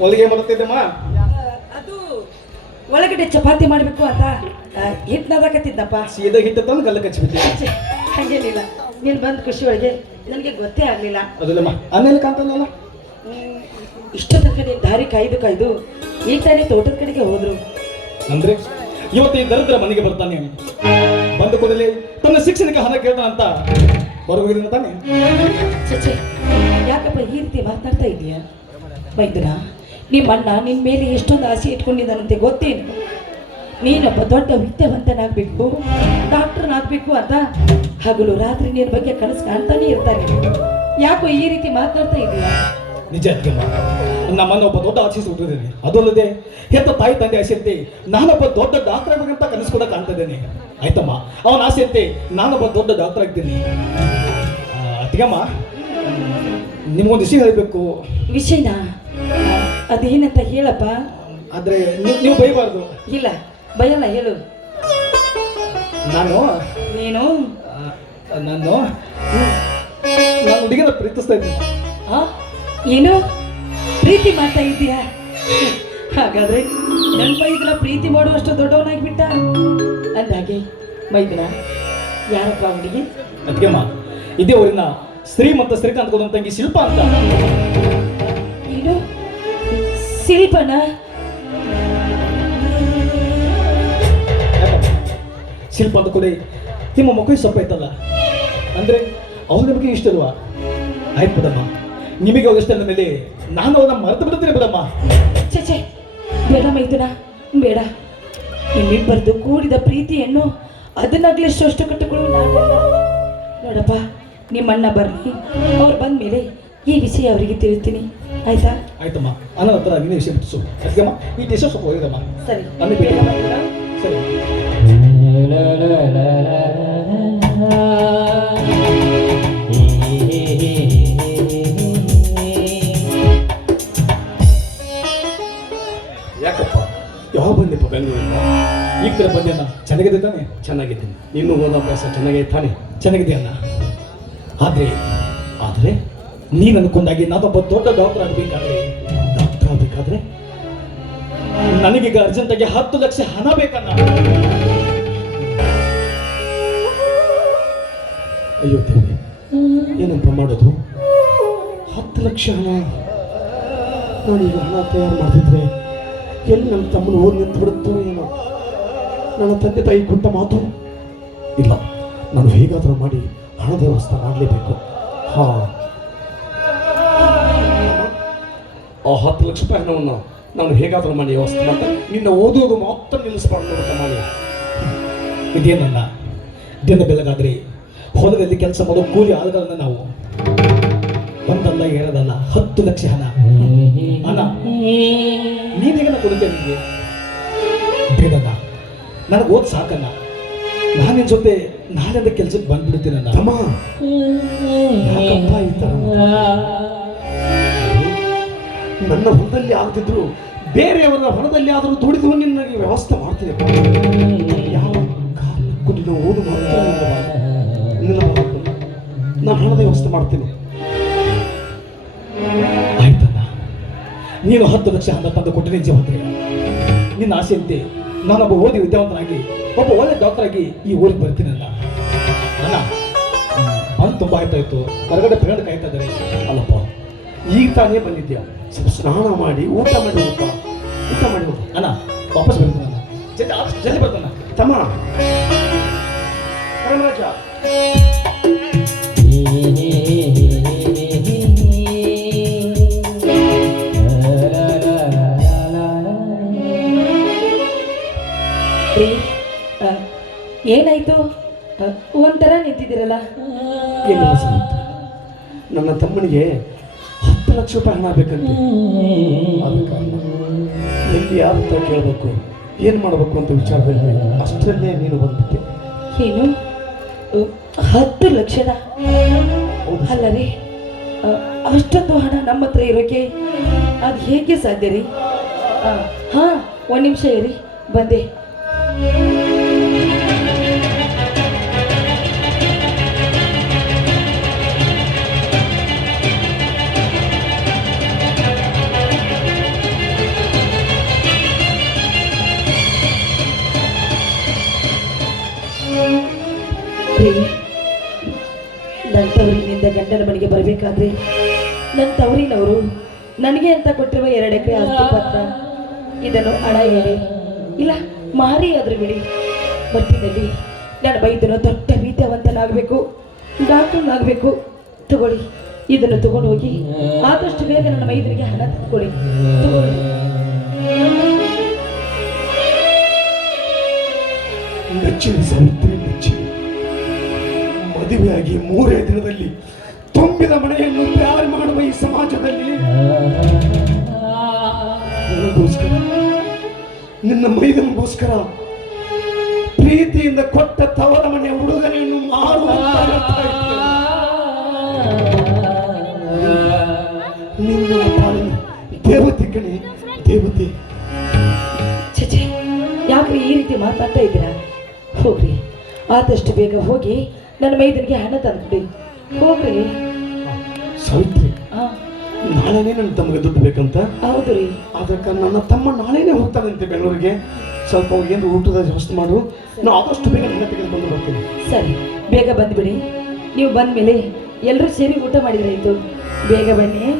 ಹೊಲಿಗೆ ಮಾಡುತ್ತಿದ್ದಮ್ಮ. ಅದು ಒಳಗಡೆ ಚಪಾತಿ ಮಾಡಬೇಕು ಅಂತ ಹಿಟ್ನದಾಕತ್ತಿದ್ದಪ್ಪ. ಸೀದಾ ಹಿಟ್ಟು ತಂದು ಗಲ್ಲ ಕಚ್ಚಿಬಿಟ್ಟೆ. ಹಂಗೇನಿಲ್ಲ, ನೀನು ಬಂದು ಖುಷಿ ಒಳಗೆ ನನಗೆ ಗೊತ್ತೇ ಆಗಲಿಲ್ಲ. ಅದಲ್ಲಮ್ಮ ಅನ್ನೆಲ್ಲ ಕಾಣ್ತಾನಲ್ಲ. ಇಷ್ಟೊತ್ತ ಕಡೆ ದಾರಿ ಕಾಯ್ದು ಈಗ ತಾನೇ ತೋಟದ ಕಡೆಗೆ ಹೋದ್ರು. ಅಂದ್ರೆ ಇವತ್ತು ಈ ದರಿದ್ರ ಮನೆಗೆ ಬರ್ತಾನೆ, ಬಂದ ಕೂಡಲೇ ತನ್ನ ಶಿಕ್ಷಣಕ್ಕೆ ಹಣ ಕೇಳ್ತಾನ ಅಂತ ಹೊರಗೋಗಿದ್ದಾನೆ ತಾನೆ. ಚಚೆ, ಯಾಕಪ್ಪ ಈ ರೀತಿ ಮಾತಾಡ್ತಾ ಇದೀಯ? ಮೈದುನ, ನಿಮ್ಮ ಅಣ್ಣ ನಿನ್ನ ಮೇಲೆ ಎಷ್ಟೊಂದು ಆಸೆ ಇಟ್ಕೊಂಡಿದ್ದಾನಂತೆ ಗೊತ್ತೇನು? ನೀನೊಬ್ಬ ದೊಡ್ಡ ವಿದ್ಯಾವಂತನಾಗಬೇಕು, ಡಾಕ್ಟರ್ನಾಗಬೇಕು ಅಂತ ಹಗಲು ರಾತ್ರಿ ನಿನ್ನ ಬಗ್ಗೆ ಕನಸು ಕಾಣ್ತಾನೆ ಇರ್ತಾನೆ. ಯಾಕೋ ಈ ರೀತಿ ಮಾತಾಡ್ತಾ ಇದೀಯ? ನಿಜ ಅದಕ್ಕೆಲ್ಲ ನಮ್ಮನ್ನ ಒಬ್ಬ ದೊಡ್ಡ ಆಸೆ ಹುಟ್ಟಿದ್ದೇನೆ. ಅದಲ್ಲದೆ ಹೆತ್ತ ತಾಯಿ ತಂದೆ ಆಸೆಯಂತೆ ನಾನೊಬ್ಬ ದೊಡ್ಡ ಡಾಕ್ಟರ್ ಆಗಬೇಕಂತ ಕನಸು ಕೂಡ ಕಾಣ್ತಾ ಇದ್ದೇನೆ. ಆಯ್ತಮ್ಮ, ಅವನ ಆಸೆಯಂತೆ ನಾನೊಬ್ಬ ದೊಡ್ಡ ಡಾಕ್ಟರ್ ಆಗ್ತೀನಿ. ಅದಕ್ಕಮ್ಮ ನಿಮ್ಗೊಂದು ವಿಷಯ ಹೇಳಬೇಕು. ವಿಷಯನಾ? ಅದೇನಂತ ಹೇಳಪ್ಪ. ಆದ್ರೆ ನೀವು ಬೈಬಾರ್ದು. ಇಲ್ಲ, ಭಯಲ್ಲ, ಹೇಳು. ನಾನು ಹುಡುಗಿನ ಪ್ರೀತಿಸ್ತಾ ಇದ್ದೀನಿ. ಏನು ಪ್ರೀತಿ ಮಾಡ್ತಾ ಇದ್ದೀಯಾ? ಹಾಗಾದ್ರೆ ನನ್ನ ಮೈದನ ಪ್ರೀತಿ ಮಾಡುವಷ್ಟು ದೊಡ್ಡವನಾಗಿಬಿಟ್ಟ ಅಂದಾಗೆ. ಮೈದನ ಯಾರಪ್ಪ ಹುಡುಗಿ? ಅದಕ್ಕೆಮ್ಮ ಇದೇ ಊರಿನ ಶ್ರೀಮಂತ ಶ್ರೀಕಾಂತ್ ಕೊಡೋ ತಂಗಿ ಶಿಲ್ಪ ಅಂತ. ಏನು ಶಿಲ್ಪನ? ಶಿಲ್ಪ ಅಂತ ಕೂಡ ನಿಮ್ಮ ಮಕ್ಕಳು ಸೊಪ್ಪ ಐತಲ್ಲ, ಅಂದ್ರೆ ಅವ್ರು ನಿಮಗೆ ಇಷ್ಟ ಅಲ್ವಾ? ಆಯ್ತು ಬಿಡಮ್ಮ, ನಿಮಗೆ ಅವ್ರು ಇಷ್ಟ ಅಂದ ಮೇಲೆ ನಾನು ಅವ್ರನ್ನ ಮರೆತು ಬಿಡ್ತೀನಿ ಬಿಡಮ್ಮ. ಚಚೆ, ಬೇಡ ಮೈದುನ, ಬೇಡ. ನಿಮ್ಮಿಬ್ಬರದು ಕೂಡಿದ ಪ್ರೀತಿಯನ್ನು ಅದನ್ನಾಗ್ಲಿಷ್ಟು ಅಷ್ಟು ಕಟ್ಟುಕೊಳ್ಳು ನಾನಲ್ಲ. ನೋಡಪ್ಪ, ನಿಮ್ಮಣ್ಣ ಬರಲಿ, ಅವ್ರು ಬಂದ ಮೇಲೆ ಈ ವಿಷಯ ಅವರಿಗೆ ತಿಳಿಸ್ತೀನಿ, ಆಯ್ತಾ? ಆಯ್ತಮ್ಮ, ನನ್ನ ಹತ್ರ ನೀನೇ ವಿಷಯ ಬಿಟ್ಟಿಸು. ಅದಕ್ಕೆಮ್ಮ ಈ ದೇಶ ಸ್ವಲ್ಪ ಹೋಗಿದಮ್ಮ. ಸರಿ, ಸರಿ. ಯಾಕಪ್ಪ ಯಾವ ಬಂದೆಪ್ಪ ಬೆಂಗಳೂರಿಂದ? ಈ ಕಡೆ ಬಂದೇನ? ಚೆನ್ನಾಗಿದೆ ತಾನೆ? ಚೆನ್ನಾಗಿದ್ದೀನಿ. ಇನ್ನು ಓದಾಭ್ಯಾಸ ಚೆನ್ನಾಗಿದೆ ತಾನೆ? ಚೆನ್ನಾಗಿದೆ ಅಣ್ಣ. ಆದ್ರೆ ನೀನು ಅನ್ಕೊಂಡಾಗಿ ನಾನೊಬ್ಬ ದೊಡ್ಡ ಡಾಕ್ಟರ್ ಆಗಬೇಕಾದ್ರೆ ನನಗೀಗ ಅರ್ಜೆಂಟಾಗಿ 10 ಲಕ್ಷ ಹಣ ಬೇಕಣ್ಣ. ಅಯ್ಯೋ ದೇವಿ, ಏನಂತ ಮಾಡೋದು? 10 ಲಕ್ಷ ಹಣ. ನಾನೀಗ ಹಣ ತಯಾರು ಮಾಡ್ತಿದ್ರೆ ಎಲ್ಲಿ ನನ್ನ ತಮ್ಮನ ಓದಿ ನಿಂತು ಬಿಡುತ್ತೋ ಏನೋ. ನನ್ನ ತಂದೆ ತಾಯಿ ಕೊಟ್ಟ ಮಾತು ಇಲ್ಲ, ನಾನು ಹೇಗಾದರೂ ಮಾಡಿ ಹಣದ ವ್ಯವಸ್ಥೆ ಮಾಡಲೇಬೇಕು. ಆ 10 ಲಕ್ಷ ರೂಪಾಯಿ ಹಣವನ್ನು ನಾನು ಹೇಗಾದರೂ ಮಾಡಿ ವ್ಯವಸ್ಥೆ ಮಾಡ್ತಾ ನಿನ್ನ ಓದೋದು ಮಾತ್ರ ನಿಲ್ಲಿಸ್ಬಾರ್ದು ಅಂತ ಮಾಡಿ. ಇದೇನಲ್ಲ, ದಿನ ಬೆಳಗಾದ್ರೆ ಹೊಲದಲ್ಲಿ ಕೆಲಸ ಮಾಡೋ ಕೂಲಿ ಆಳುಗಳನ್ನ ನಾವು ಒಂದಲ್ಲ ಎರಡಲ್ಲ 10 ಲಕ್ಷ ಹಣ ನೀನೇಗನ ಕೊಡುತ್ತೇನೆ ನಿಮಗೆ? ಬೇಡಣ್ಣ, ನನಗೆ ಓದ್ ಸಾಕಣ್ಣ. ನಾನು ನಿನ್ನ ಜೊತೆ ನಾಳೆಂದ ಕೆಲ್ಸಕ್ಕೆ ಬಂದ್ಬಿಡ್ತೀನಣ್ಣ. ನನ್ನ ಹೊಲದಲ್ಲಿ ಆಗ್ತಿದ್ರು ಬೇರೆಯವರ ಹೊಲದಲ್ಲಿ ಆದರೂ ದುಡಿದು ನಿನ್ನಗೆ ವ್ಯವಸ್ಥೆ ಮಾಡ್ತೀನಿ. ಯಾವ ಕಾರಣಕ್ಕೂ ನಿನ್ನ ಓದು ನಿಲ್ಲಬಾರದು. ನಾನು ಹಣದ ವ್ಯವಸ್ಥೆ ಮಾಡ್ತೀನಿ. ಆಯ್ತಣ್ಣ, ನೀನು 10 ಲಕ್ಷ ಹಣ ತಂದು ಕೊಟ್ಟು ನಿಜ ಹೋದ್ರೆ ನಿನ್ನ ಆಸೆಯಂತೆ ನಾನೊಬ್ಬ ಓದಿ ವಿದ್ಯಾವಂತನಾಗಿ ಒಬ್ಬ ಒಳ್ಳೆ ಡಾಕ್ಟರ್ ಆಗಿ ಈ ಊರಿಗೆ ಬರ್ತೀನಲ್ಲ. ಅಣ್ಣ, ಬಂದು ತುಂಬ ಆಯ್ತಾಯ್ತು, ಹೊರಗಡೆ ಫ್ರೆಂಡ್ ಕಾಯ್ತಾ ಇದ್ದಾರೆ. ಅಲ್ಲಪ್ಪ, ಈಗ ತಾನೇ ಬಂದಿದ್ಯಾ, ಸ್ವಲ್ಪ ಸ್ನಾನ ಮಾಡಿ ಊಟ ಮಾಡಿ ಹೋಗಪ್ಪ. ಊಟ ಮಾಡಿ ಹೋಗು ಅಣ್ಣ. ವಾಪಸ್ ಬರ್ತಾನ, ಜಲ್ದಿ ಬರ್ತಾನ ತಮ್ಮ. ಪರಮರಾಜ, ಏನಾಯ್ತು? ಒಂಥರ ನಿಂತಿದ್ದೀರಲ್ಲ. ನನ್ನ ತಮ್ಮನಿಗೆ 10 ಲಕ್ಷ ರೂಪಾಯಿ ಹಣ ಬೇಕಂತೆ. ಎಲ್ಲಿ ಯಾವ ಹತ್ರ ಕೇಳಬೇಕು, ಏನು ಮಾಡಬೇಕು ಅಂತ ವಿಚಾರದಲ್ಲಿ ಅಷ್ಟರಲ್ಲೇ ನೀನು ಬಂದ್ಬಿಟ್ಟೆ. ಏನು 10 ಲಕ್ಷದ? ಅಲ್ಲ ರೀ, ಅಷ್ಟೊಂದು ಹಣ ನಮ್ಮ ಹತ್ರ ಇರೋಕೆ ಅದು ಹೇಗೆ ಸಾಧ್ಯ ರೀ? ಹಾಂ, 1 ನಿಮಿಷ ಇರಿ, ಬಂದೆ. ರೀ, ನನ್ನ ತವರಿನಿಂದ ಗಂಡನ ಮನೆಗೆ ಬರಬೇಕಾದ್ರೆ ನನ್ನ ತವರಿನವರು ನನಗೆ ಅಂತ ಕೊಟ್ಟಿರುವ 2 ಎಕರೆ ಆಸ್ತಿ ಪತ್ರ ಇದನ್ನು ಹಣ ಹೇಳಿ ಇಲ್ಲ ಮಾರಿ ಆದ್ರೂ ಬಿಡಿ ಮತ್ತಿನಲ್ಲಿ ನನ್ನ ಬೈದನು ದೊಡ್ಡ ವಿದ್ಯಾವಂತನಾಗಬೇಕು, ಡಾಕ್ಟರ್ನಾಗಬೇಕು. ತಗೊಳ್ಳಿ, ಇದನ್ನು ತಗೊಂಡು ಹೋಗಿ ಆದಷ್ಟು ಬೇಗ ನನ್ನ ಮೈದನಿಗೆ ಹಣ ತಗೊಳ್ಳಿ. ತಗೊಳ್ಳಿ. ನೆಚ್ಚಿನ ಸಾವಿತ್ರಿ, ನೆಚ್ಚಿನ ಮದುವೆಯಾಗಿ 3 ದಿನದಲ್ಲಿ ತುಂಬಿದ ಮನೆಯನ್ನು ಪ್ಯಾರ್ ಮಾಡುವ ಈ ಸಮಾಜದಲ್ಲಿ ನನಗೋಸ್ಕರ, ನಿನ್ನ ಮೈದನಿಗೋಸ್ಕರ ಪ್ರೀತಿಯಿಂದ ಕೊಟ್ಟ ತವರ ಮನೆಯ ಹುಡುಗನೆಯನ್ನು ಮಾರುವ ನಿನ್ನ ಪಾಲಿನ ದೇವತೆ ಕಣೆ, ದೇವತೆ. ಚಚೆ, ಯಾಕ್ರಿ ಈ ರೀತಿ ಮಾತಾಡ್ತಾ ಇದ್ದೀರಾ? ಹೋಗ್ರಿ, ಆದಷ್ಟು ಬೇಗ ಹೋಗಿ ನನ್ನ ಮೈದನಿಗೆ ಹಣ ತಂದ್ಬಿಡಿ. ಹೋಗ್ರಿ. ಸಾವಿತ್ರಿ, ಹಾ, ನಾಳೆನೇ ನನ್ನ ತಮಗೆ ದುಡ್ಡು ಬೇಕಂತ? ಹೌದು ರೀ. ಅದಕ್ಕೆ ನನ್ನ ತಮ್ಮ ನಾಳೆನೇ ಹೋಗ್ತಾನಂತೆ ಬೆಂಗಳೂರಿಗೆ. ಸ್ವಲ್ಪ ಏನು ಊಟದ ವ್ಯವಸ್ಥೆ ಮಾಡು, ನಾನು ಆದಷ್ಟು ಬೇಗ ನನ್ನ ತೆಗೆದುಕೊಂಡು ಬರ್ತೀನಿ. ಸರಿ, ಬೇಗ ಬಂದ್ಬಿಡಿ. ನೀವು ಬಂದ್ಮೇಲೆ ಎಲ್ಲರೂ ಸೇರಿ ಊಟ ಮಾಡಿದ್ರಾಯ್ತು. ಬೇಗ ಬನ್ನಿ.